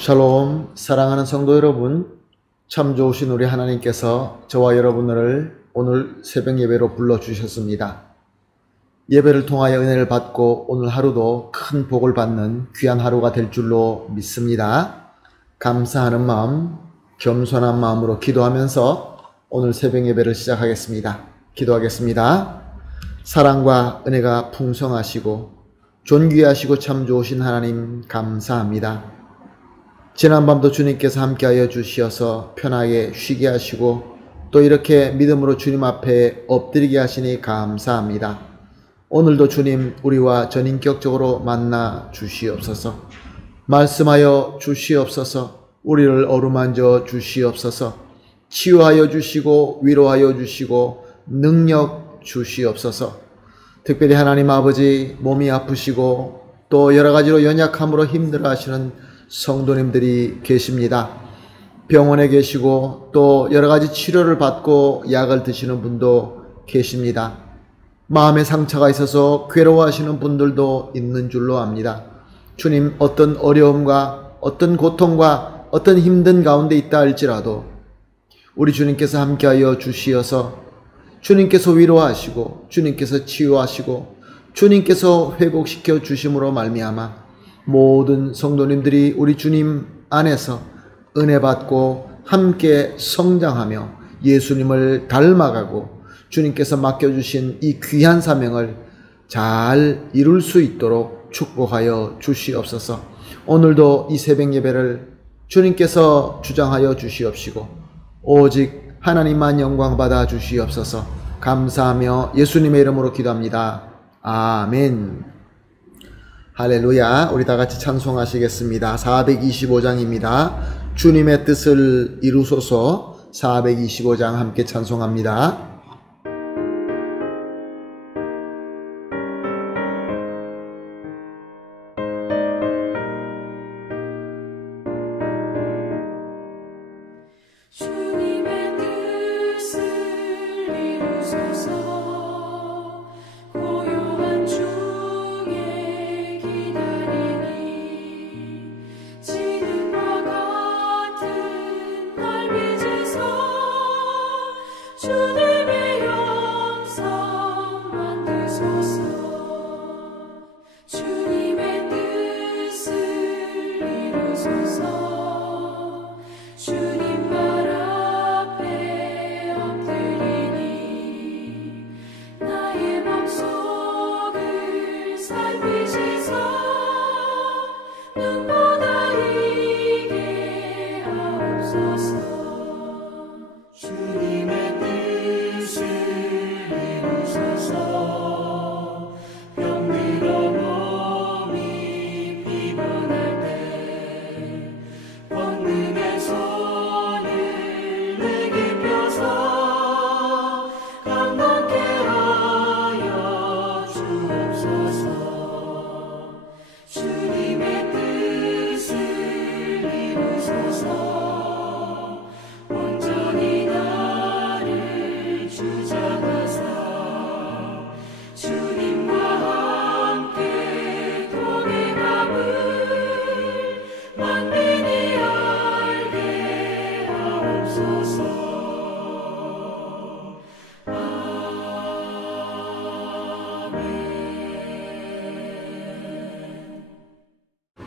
샬롬, 사랑하는 성도 여러분, 참 좋으신 우리 하나님께서 저와 여러분을 오늘 새벽 예배로 불러주셨습니다. 예배를 통하여 은혜를 받고 오늘 하루도 큰 복을 받는 귀한 하루가 될 줄로 믿습니다. 감사하는 마음, 겸손한 마음으로 기도하면서 오늘 새벽 예배를 시작하겠습니다. 기도하겠습니다. 사랑과 은혜가 풍성하시고 존귀하시고 참 좋으신 하나님 감사합니다. 지난밤도 주님께서 함께하여 주시어서 편하게 쉬게 하시고 또 이렇게 믿음으로 주님 앞에 엎드리게 하시니 감사합니다. 오늘도 주님 우리와 전인격적으로 만나 주시옵소서. 말씀하여 주시옵소서. 우리를 어루만져 주시옵소서. 치유하여 주시고 위로하여 주시고 능력 주시옵소서. 특별히 하나님 아버지 몸이 아프시고 또 여러 가지로 연약함으로 힘들어하시는 성도님들이 계십니다. 병원에 계시고 또 여러 가지 치료를 받고 약을 드시는 분도 계십니다. 마음의 상처가 있어서 괴로워하시는 분들도 있는 줄로 압니다. 주님, 어떤 어려움과 어떤 고통과 어떤 힘든 가운데 있다 할지라도 우리 주님께서 함께하여 주시어서 주님께서 위로하시고 주님께서 치유하시고 주님께서 회복시켜 주심으로 말미암아 모든 성도님들이 우리 주님 안에서 은혜 받고 함께 성장하며 예수님을 닮아가고 주님께서 맡겨주신 이 귀한 사명을 잘 이룰 수 있도록 축복하여 주시옵소서. 오늘도 이 새벽 예배를 주님께서 주장하여 주시옵시고 오직 하나님만 영광 받아 주시옵소서. 감사하며 예수님의 이름으로 기도합니다. 아멘. 할렐루야. 우리 다 같이 찬송하시겠습니다. 425장입니다. 주님의 뜻을 이루소서. 425장 함께 찬송합니다.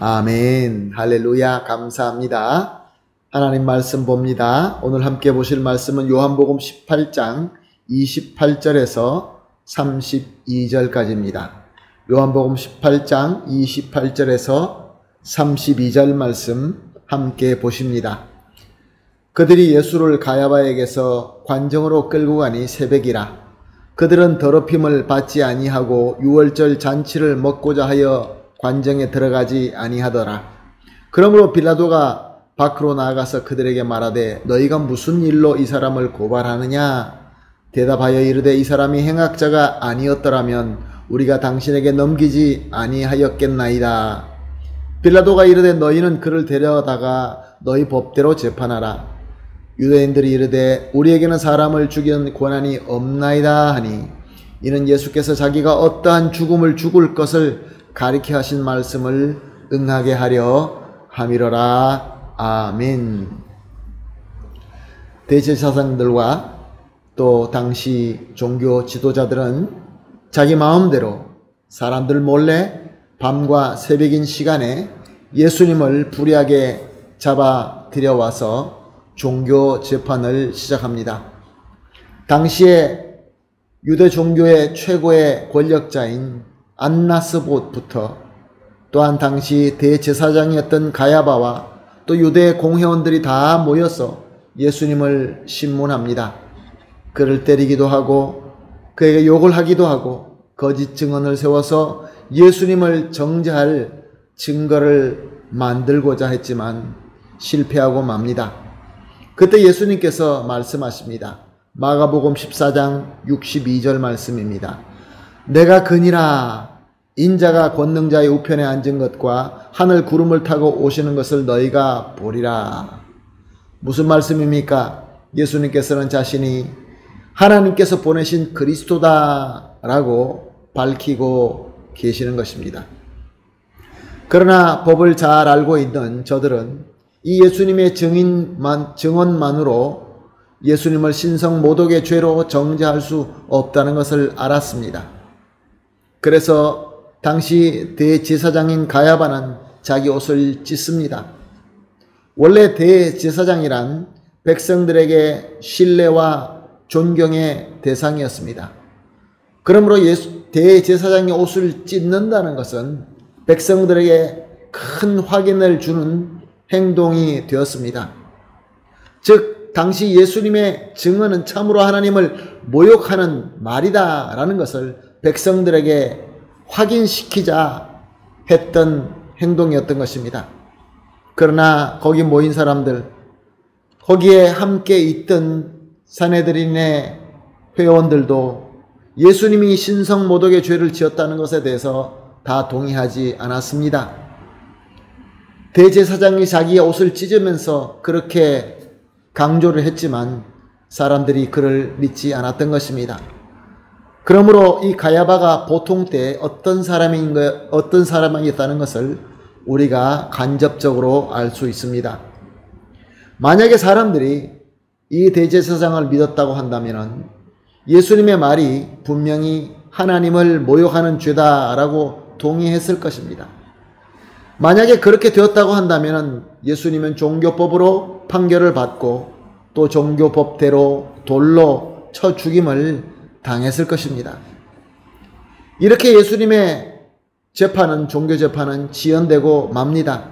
아멘. 할렐루야. 감사합니다. 하나님 말씀 봅니다. 오늘 함께 보실 말씀은 요한복음 18장 28절에서 32절까지입니다. 요한복음 18장 28절에서 32절 말씀 함께 보십니다. 그들이 예수를 가야바에게서 관정으로 끌고 가니 새벽이라. 그들은 더럽힘을 받지 아니하고 유월절 잔치를 먹고자 하여 관정에 들어가지 아니하더라. 그러므로 빌라도가 밖으로 나아가서 그들에게 말하되 너희가 무슨 일로 이 사람을 고발하느냐? 대답하여 이르되 이 사람이 행악자가 아니었더라면 우리가 당신에게 넘기지 아니하였겠나이다. 빌라도가 이르되 너희는 그를 데려다가 너희 법대로 재판하라. 유대인들이 이르되 우리에게는 사람을 죽이는 권한이 없나이다 하니 이는 예수께서 자기가 어떠한 죽음을 죽을 것을 가리켜 하신 말씀을 응하게 하려 함이러라. 아멘. 대제사장들과 또 당시 종교 지도자들은 자기 마음대로 사람들 몰래 밤과 새벽인 시간에 예수님을 불의하게 잡아 들여와서 종교 재판을 시작합니다. 당시에 유대 종교의 최고의 권력자인 안나스봇부터 또한 당시 대제사장이었던 가야바와 또 유대 공회원들이 다 모여서 예수님을 신문합니다. 그를 때리기도 하고 그에게 욕을 하기도 하고 거짓 증언을 세워서 예수님을 정죄할 증거를 만들고자 했지만 실패하고 맙니다. 그때 예수님께서 말씀하십니다. 마가복음 14장 62절 말씀입니다. 내가 그니라 인자가 권능자의 우편에 앉은 것과 하늘 구름을 타고 오시는 것을 너희가 보리라. 무슨 말씀입니까? 예수님께서는 자신이 하나님께서 보내신 그리스도다라고 밝히고 계시는 것입니다. 그러나 법을 잘 알고 있는 저들은 이 예수님의 증언만으로 예수님을 신성 모독의 죄로 정죄할 수 없다는 것을 알았습니다. 그래서 당시 대제사장인 가야바는 자기 옷을 찢습니다. 원래 대제사장이란 백성들에게 신뢰와 존경의 대상이었습니다. 그러므로 대제사장의 옷을 찢는다는 것은 백성들에게 큰 확인을 주는 행동이 되었습니다. 즉 당시 예수님의 증언은 참으로 하나님을 모욕하는 말이다 라는 것을 백성들에게 확인시키자 했던 행동이었던 것입니다. 그러나 거기 모인 사람들, 거기에 함께 있던 산헤드린의 회원들도 예수님이 신성 모독의 죄를 지었다는 것에 대해서 다 동의하지 않았습니다. 대제사장이 자기의 옷을 찢으면서 그렇게 강조를 했지만 사람들이 그를 믿지 않았던 것입니다. 그러므로 이 가야바가 보통 때 어떤 사람이었다는 것을 우리가 간접적으로 알 수 있습니다. 만약에 사람들이 이 대제사장을 믿었다고 한다면 예수님의 말이 분명히 하나님을 모욕하는 죄다라고 동의했을 것입니다. 만약에 그렇게 되었다고 한다면 예수님은 종교법으로 판결을 받고 또 종교법대로 돌로 쳐 죽임을 당했을 것입니다. 이렇게 예수님의 재판은, 종교 재판은 지연되고 맙니다.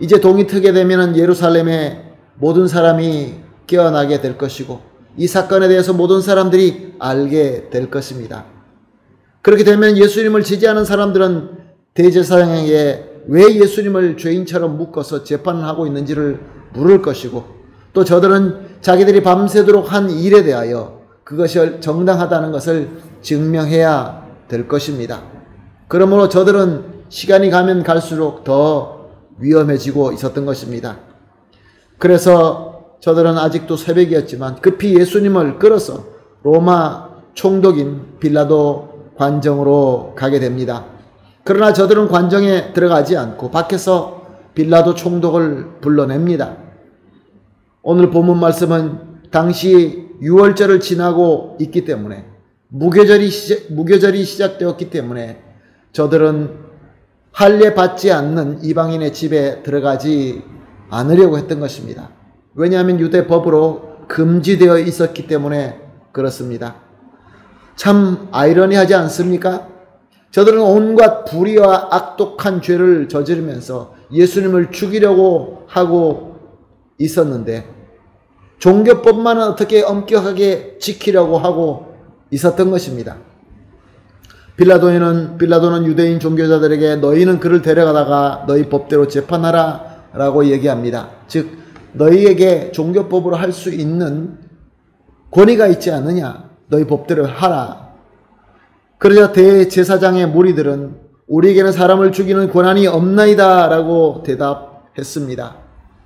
이제 동이 트게 되면 예루살렘의 모든 사람이 깨어나게 될 것이고 이 사건에 대해서 모든 사람들이 알게 될 것입니다. 그렇게 되면 예수님을 지지하는 사람들은 대제사장에게 왜 예수님을 죄인처럼 묶어서 재판을 하고 있는지를 물을 것이고 또 저들은 자기들이 밤새도록 한 일에 대하여 그것이 정당하다는 것을 증명해야 될 것입니다. 그러므로 저들은 시간이 가면 갈수록 더 위험해지고 있었던 것입니다. 그래서 저들은 아직도 새벽이었지만 급히 예수님을 끌어서 로마 총독인 빌라도 관정으로 가게 됩니다. 그러나 저들은 관정에 들어가지 않고 밖에서 빌라도 총독을 불러냅니다. 오늘 본문 말씀은 당시 유월절을 지나고 있기 때문에 무교절이 시작되었기 때문에 저들은 할례 받지 않는 이방인의 집에 들어가지 않으려고 했던 것입니다. 왜냐하면 유대 법으로 금지되어 있었기 때문에 그렇습니다. 참 아이러니하지 않습니까? 저들은 온갖 불의와 악독한 죄를 저지르면서 예수님을 죽이려고 하고 있었는데 종교법만은 어떻게 엄격하게 지키려고 하고 있었던 것입니다. 빌라도는 유대인 종교자들에게 너희는 그를 데려가다가 너희 법대로 재판하라 라고 얘기합니다. 즉 너희에게 종교법으로 할 수 있는 권위가 있지 않느냐, 너희 법대로 하라. 그러자 대제사장의 무리들은 우리에게는 사람을 죽이는 권한이 없나이다 라고 대답했습니다.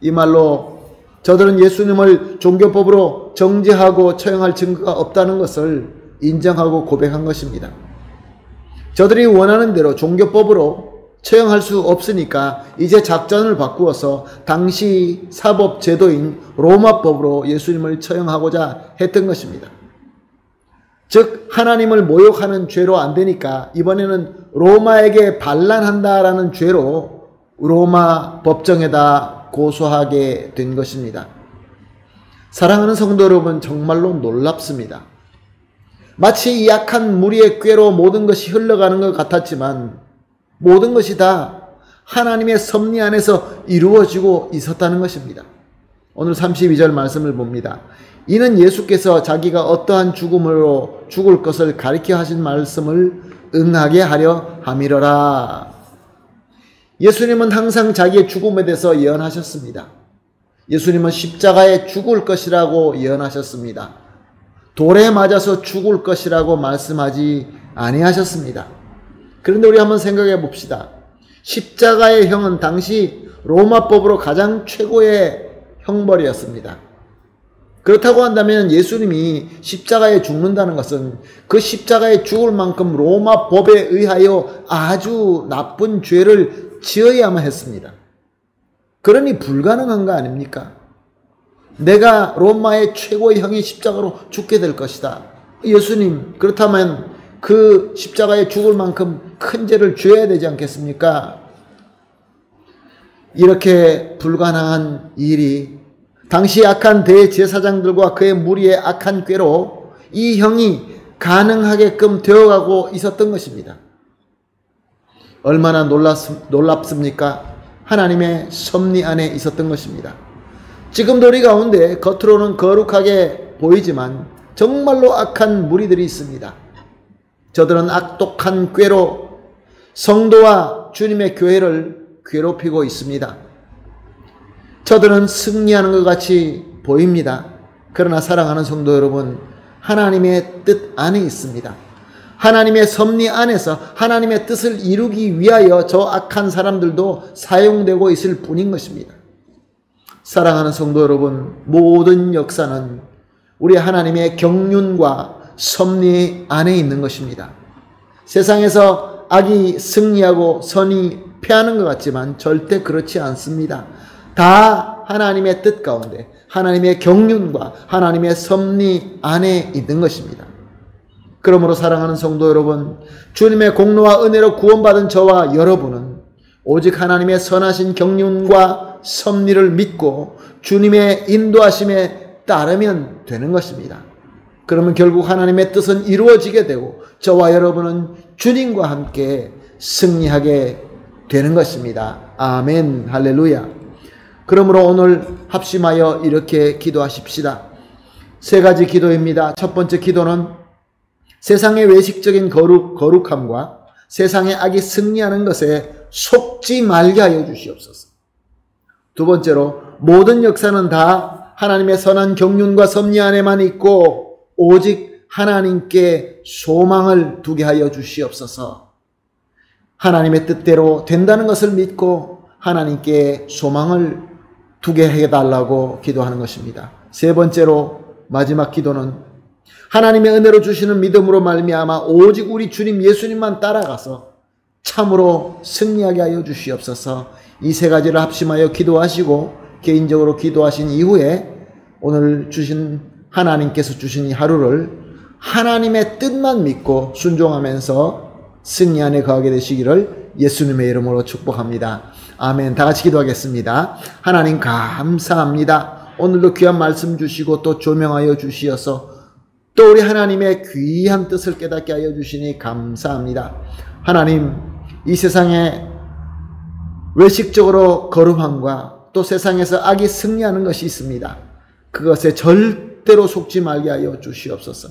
이 말로 저들은 예수님을 종교법으로 정죄하고 처형할 증거가 없다는 것을 인정하고 고백한 것입니다. 저들이 원하는 대로 종교법으로 처형할 수 없으니까 이제 작전을 바꾸어서 당시 사법 제도인 로마법으로 예수님을 처형하고자 했던 것입니다. 즉 하나님을 모욕하는 죄로 안 되니까 이번에는 로마에게 반란한다라는 죄로 로마 법정에다 고소하게 된 것입니다. 사랑하는 성도 여러분, 정말로 놀랍습니다. 마치 이 약한 무리의 꾀로 모든 것이 흘러가는 것 같았지만 모든 것이 다 하나님의 섭리 안에서 이루어지고 있었다는 것입니다. 오늘 32절 말씀을 봅니다. 이는 예수께서 자기가 어떠한 죽음으로 죽을 것을 가리켜 하신 말씀을 응하게 하려 함이러라. 예수님은 항상 자기의 죽음에 대해서 예언하셨습니다. 예수님은 십자가에 죽을 것이라고 예언하셨습니다. 돌에 맞아서 죽을 것이라고 말씀하지 아니하셨습니다. 그런데 우리 한번 생각해 봅시다. 십자가의 형은 당시 로마법으로 가장 최고의 형벌이었습니다. 그렇다고 한다면 예수님이 십자가에 죽는다는 것은 그 십자가에 죽을 만큼 로마법에 의하여 아주 나쁜 죄를 지어야만 했습니다. 그러니 불가능한 거 아닙니까? 내가 로마의 최고의 형이 십자가로 죽게 될 것이다. 예수님, 그렇다면 그 십자가에 죽을 만큼 큰 죄를 져야 되지 않겠습니까? 이렇게 불가능한 일이 당시 악한 대제사장들과 그의 무리의 악한 꾀로 이 형이 가능하게끔 되어가고 있었던 것입니다. 얼마나 놀랍습니까? 하나님의 섭리 안에 있었던 것입니다. 지금도 우리 가운데 겉으로는 거룩하게 보이지만 정말로 악한 무리들이 있습니다. 저들은 악독한 꾀로 성도와 주님의 교회를 괴롭히고 있습니다. 저들은 승리하는 것 같이 보입니다. 그러나 사랑하는 성도 여러분, 하나님의 뜻 안에 있습니다. 하나님의 섭리 안에서 하나님의 뜻을 이루기 위하여 저 악한 사람들도 사용되고 있을 뿐인 것입니다. 사랑하는 성도 여러분, 모든 역사는 우리 하나님의 경륜과 섭리 안에 있는 것입니다. 세상에서 악이 승리하고 선이 패하는 것 같지만 절대 그렇지 않습니다. 다 하나님의 뜻 가운데 하나님의 경륜과 하나님의 섭리 안에 있는 것입니다. 그러므로 사랑하는 성도 여러분, 주님의 공로와 은혜로 구원받은 저와 여러분은 오직 하나님의 선하신 경륜과 섭리를 믿고 주님의 인도하심에 따르면 되는 것입니다. 그러면 결국 하나님의 뜻은 이루어지게 되고 저와 여러분은 주님과 함께 승리하게 되는 것입니다. 아멘, 할렐루야. 그러므로 오늘 합심하여 이렇게 기도하십시다. 세 가지 기도입니다. 첫 번째 기도는 세상의 외식적인 거룩함과 세상의 악이 승리하는 것에 속지 말게 하여 주시옵소서. 두 번째로 모든 역사는 다 하나님의 선한 경륜과 섭리 안에만 있고 오직 하나님께 소망을 두게 하여 주시옵소서. 하나님의 뜻대로 된다는 것을 믿고 하나님께 소망을 두게 해달라고 기도하는 것입니다. 세 번째로 마지막 기도는 하나님의 은혜로 주시는 믿음으로 말미암아 오직 우리 주님 예수님만 따라가서 참으로 승리하게 하여 주시옵소서. 이 세 가지를 합심하여 기도하시고 개인적으로 기도하신 이후에 오늘 하나님께서 주신 이 하루를 하나님의 뜻만 믿고 순종하면서 승리 안에 거하게 되시기를 예수님의 이름으로 축복합니다. 아멘. 다 같이 기도하겠습니다. 하나님 감사합니다. 오늘도 귀한 말씀 주시고 또 조명하여 주시어서 또 우리 하나님의 귀한 뜻을 깨닫게 하여 주시니 감사합니다. 하나님, 이 세상에 외식적으로 거룩함과 또 세상에서 악이 승리하는 것이 있습니다. 그것에 절대로 속지 말게 하여 주시옵소서.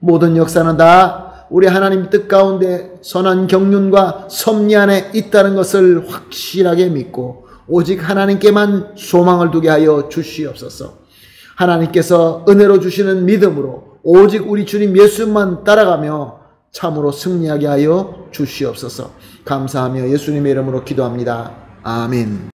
모든 역사는 다 우리 하나님 뜻 가운데 선한 경륜과 섭리 안에 있다는 것을 확실하게 믿고 오직 하나님께만 소망을 두게 하여 주시옵소서. 하나님께서 은혜로 주시는 믿음으로 오직 우리 주님 예수만 따라가며 참으로 승리하게 하여 주시옵소서. 감사하며 예수님의 이름으로 기도합니다. 아멘.